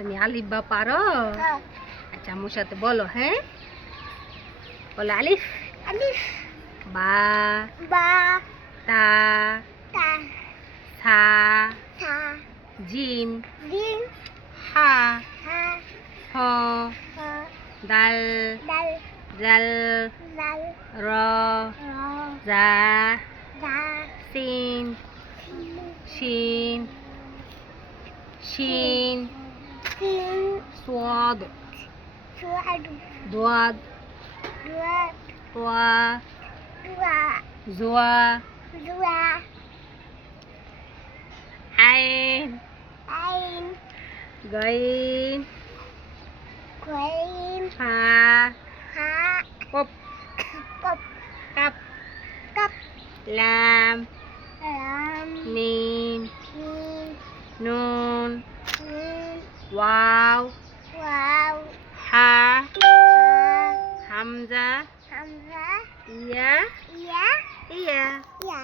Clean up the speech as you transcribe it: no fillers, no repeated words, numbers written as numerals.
তুমি আলিফ বা পারো? আচ্ছা আমার সাথে বলো। হ্যাঁ বলো। আলিফ আলিফ বা বা তা তা সা সা জিম জিম হা হা হ হ দাল দাল জাল জাল র র জা দা সিন সিন শিন শিন সিন صاد সুয়াদ ضاد দুয়াত طوا দুয়া زوا দুয়া عين আইন غين কইন ها হা قب কপ كف কপ لام রাম ميم মিম نون মিম واو ওয়াও حا হা همزة হামজা يا ইয়া يا ইয়া